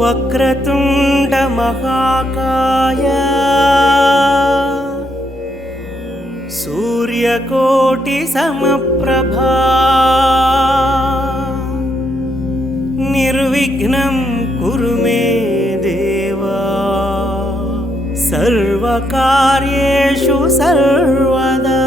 వక్రతుండ మహాకాయ సూర్యకోటి సమప్రభా నిర్విఘ్నం కురు మే దేవా సర్వకార్యేషు సర్వదా.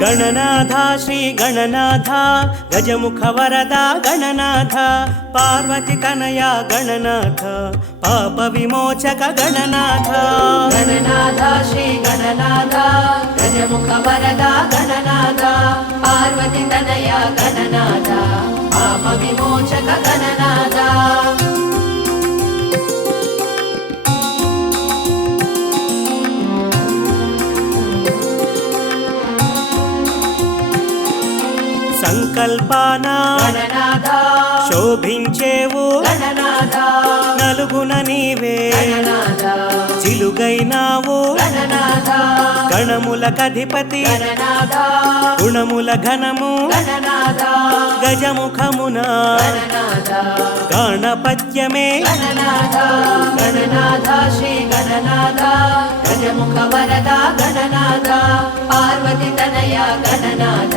గణనాథ శ్రీ గణనాథ గజముఖ వరద గణనాథ పార్వతి తనయ గణనాథ పాప విమోచక గణనాథ. గణనాథ శ్రీ గణనాథ గజముఖ వరద గణనాథ పార్వతి తనయ గణనాథ పాప విమోచక గణనాథ. సంకల్పాన గణనాథ శోభించేవు గణనాథ నలుగున నీవే గణనాథ చిలుగైనావు గణనాథ గణములకధిపతి గణనాథ గుణముల ఘనము గణనాథ గజముఖమున గణనాథ గణపత్యమే గణనాథ. గణనాథ శ్రీ గణనాథ గజముఖ వరద గణనాథ పార్వతి తనయ గణనాథ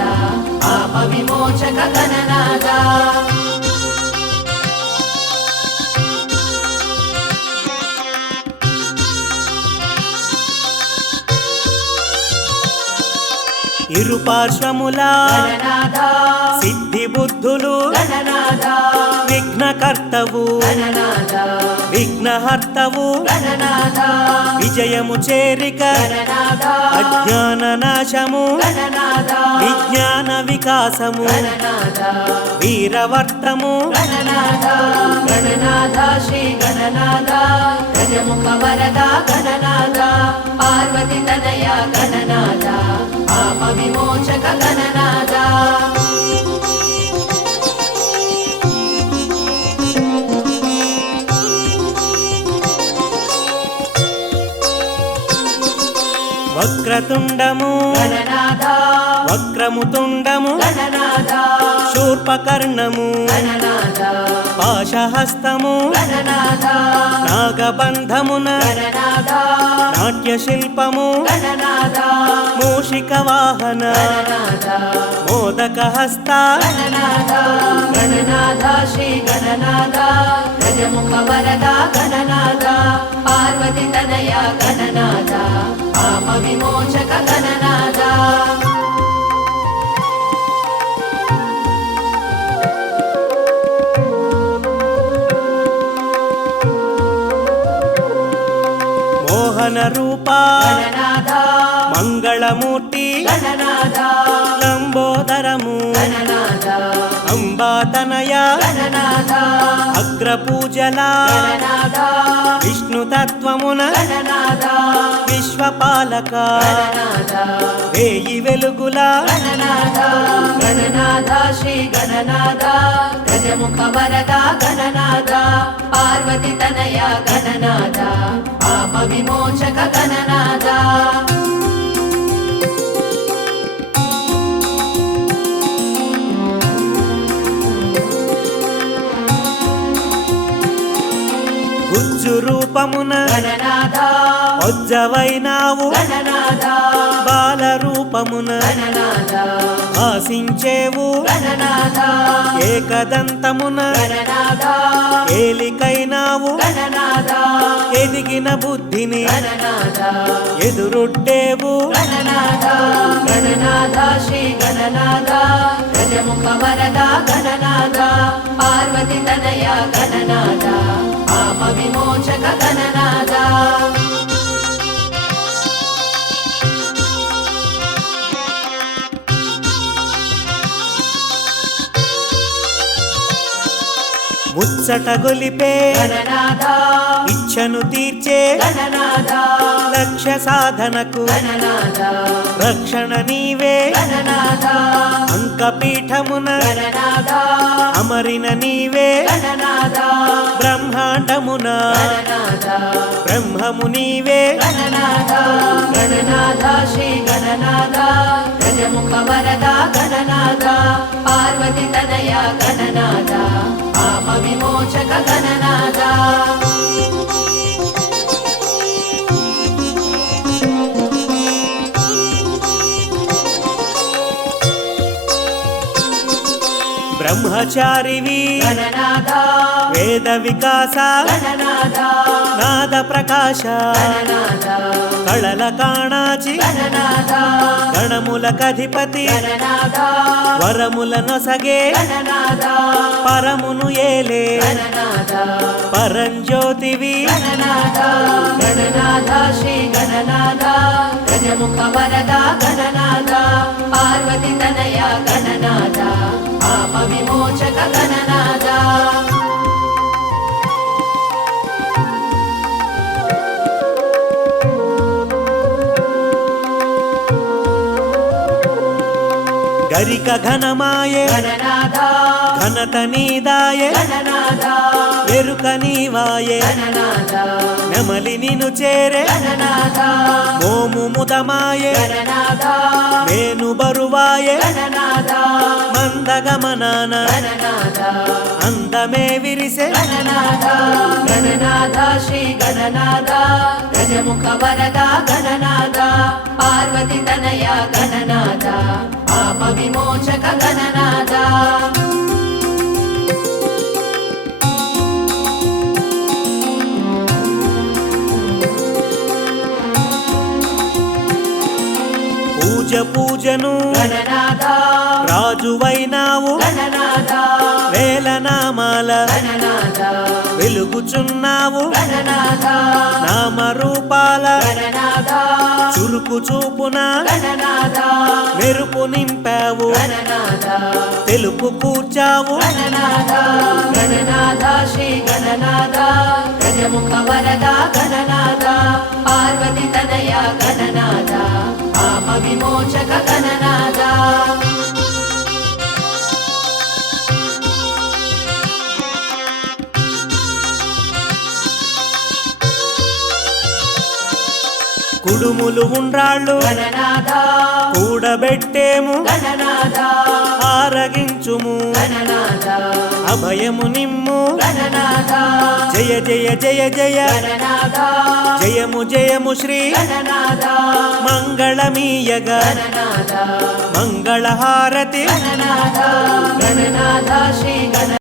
పాప విమోచక గణనాథ. ఇరుపార్శ్వముల గణనాథ సిద్ధి బుద్ధులు గణనాథ విఘ్నకర్తవు గణనాథ విఘ్నహర్తవు గణనాథ విజయము చేరిక గణనాథ అజ్ఞాన నాశము గణనాథ విజ్ఞాన వికాసము గణనాథ వీరవర్తము గణనాథ. గణనాథ శ్రీ గణనాథ గజముఖ వరద గణనాథ పార్వతి తనయ గణనాథ పాప విమోచక గణనాథ. వక్రతుండము గణనాథ వక్రముతుండము గణనాథ శూర్పకర్ణము గణనాథ పాశహస్తము గణనాథ నాగబంధమున గణనాథ నాట్యశిల్పము గణనాథ మూషిక వాహన గణనాథ మోదక హస్త గణనాథ. గణనాథ శ్రీ గణనాథ గజముఖ వరద గణనాథ పార్వతి తనయ గణనాథ పాప విమోచక గణనాథ. మోహన రూప గణనాథ మంగళమూర్తి గణనాథ లంబోదరము గణనాథ అంబాతనయ గణనాథ అగ్రపూజల గణనాథ విష్ణుతత్వమున గణనాథ విశ్వపాలక గణనాథ వేయి వెలుగుల గణనాథ. గణనాథ శ్రీ గణనాథ గజముఖ వరద గణనాథ పార్వతి తనయ గణనాథ పాప విమోచక గణనాథ. గుజ్జు రూపమున గణనాథ వజ్జవైనావు గణనాథ బాల రూపమున గణనాథ ఆశించేవు గణనాథ ఏకదంతమున గణనాథ ఏలికైనావు గణనాథ ఎదిగిన బుద్ధిని గణనాథ ఎదురొడ్డేవు గణనాథ. గణనాథ శ్రీ గణనాథ గజముఖ వరద గణనాథ పార్వతి తనయ గణనాథ పాప విమోచక గణనాథ. ముచ్చట గొలిపే గణనాథ ఇచ్చను తీర్చే గణనాథ లక్ష్య సాధనకు గణనాథ రక్షణ నీవే గణనాథ అంకపీఠమున గణనాథ అమరిన నీవే గణనాథ బ్రహ్మాండమున గణనాథ బ్రహ్మము నీవే గణనాథ గణనాథ శ్రీ గణనాథ గజముఖ వరద గణనాథ పార్వతి తనయ గణనాథ పాప విమోచక గణనాథ బ్రహ్మచారివి గణనాథ వేద వికాస గణనాథ నాద ప్రకాశ గణనాథ కళల కాణాచి గణనాథ గణములకధిపతి గణనాథ వరముల నొసగే గణనాథ పరమును ఏలే గణనాథ పరంజ్యోతివి గణనాథ గణనాథ శ్రీ గణనాథ గజముఖ వరద గణనాథ పార్వతి తనయ గణనాథ పాప విమోచక గణనాథ గరిక ఘనమాయే గణనాథ ఘనత నీదాయే గణనాథ ఎరుక నీవాయే గణనాథ నెమలి నిను చేరే గణనాథ మోము ముదమాయే గణనాథ మేను బరువాయే గణనాథ మందగమనాన గణనాథ అందమే విరిసే గణనాథ గణనాథ శ్రీ గణనాథ గజముఖ వరద గణనాథ పార్వతి తనయ గణనాథ పాప విమోచక గణనాథ పూజను గణనాథ రాజువైనావు గణనాథ వేల నామాల గణనాథ వెలుగుచున్నావు గణనాథ నామరూపాల గణనాథ చురుకు చూపున గణనాథ మెరుపు నింపావు గణనాథ తెలుపు కూర్చావు గణనాథ గణనాథ శ్రీ గణనాథ గజముఖ వరద గణనాథ పార్వతి తనయ గణనాథ పాప విమోచక గణనాథ కుడుములు ఉండ్రాళ్ళు గణనాథ కూడబెట్టేము గణనాథ ఆరగించుము గణనాథ అభయము నిమ్ము గణనాథ జయ జయ జయ జయ గణనాథ జయము జయము శ్రీ గణనాథ మంగళమీయగ గణనాథ మంగళహారతి గణనాథ